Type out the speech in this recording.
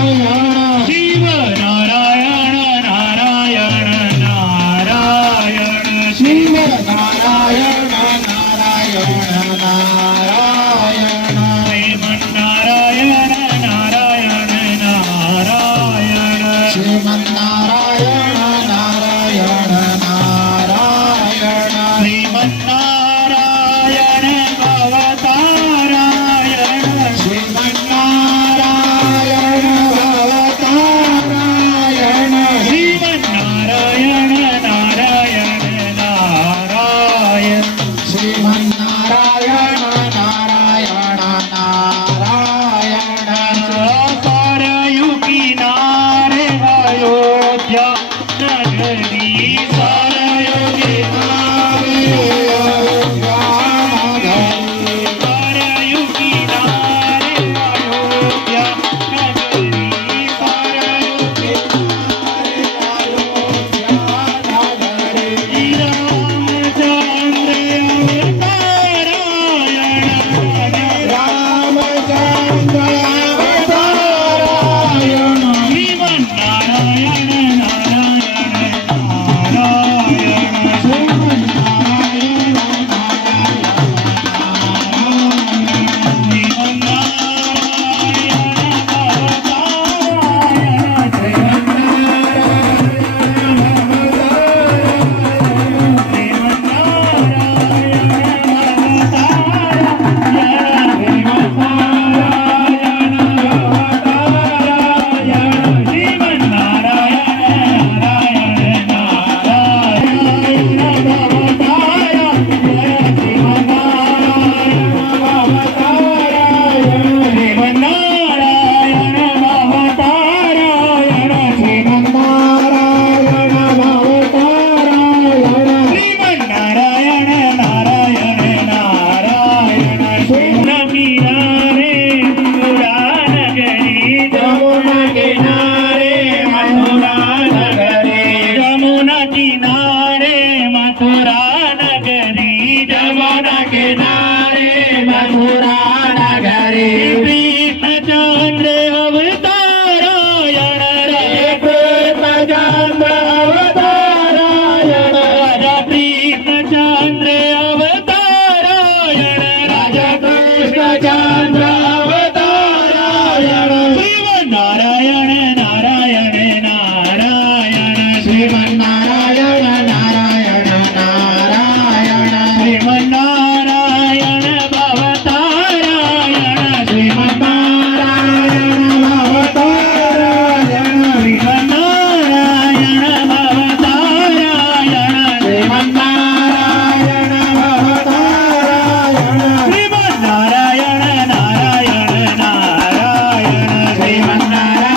शिव नारायण नारायण नारायण शिव नारायण नारायण नारायण श्रीमन्नारायण नारायण नारायण श्रीमन्नारायण नारायण नारायण श्रीमन्नारायण भवतारायण श्रीमन्नारायण भवतारायण श्रीमन्नारायण नारायण नारायण श्रीमन्नारायण नारायण नारायण सरयुगी नारे अयोध्या नगरी सरयुगी सरयुगी नारे अयोध्या नगरी सरयुगी रामचंद्र अवतारायण श्रीमन्नारायण नारायण नारायण श्रीमन्नारायण कृष्णचंद्र अवतारायण कृष्णचंद्र अवतारायण राजा कृष्णचंद्र अवतारायण राजा कृष्णचंद्र अवतारायण श्रीमन्नारायण नारायण नारायण श्रीमन्नारायण नारायण नारायण श्रीमन्नारायण भवतारायण श्रीमन्नारायण भवतारायण श्रीमन्नारायण भवतारायण श्रीमन्नारायण भवतारायण श्रीमन्नारायण नारायण नारायण श्रीमन्नारायण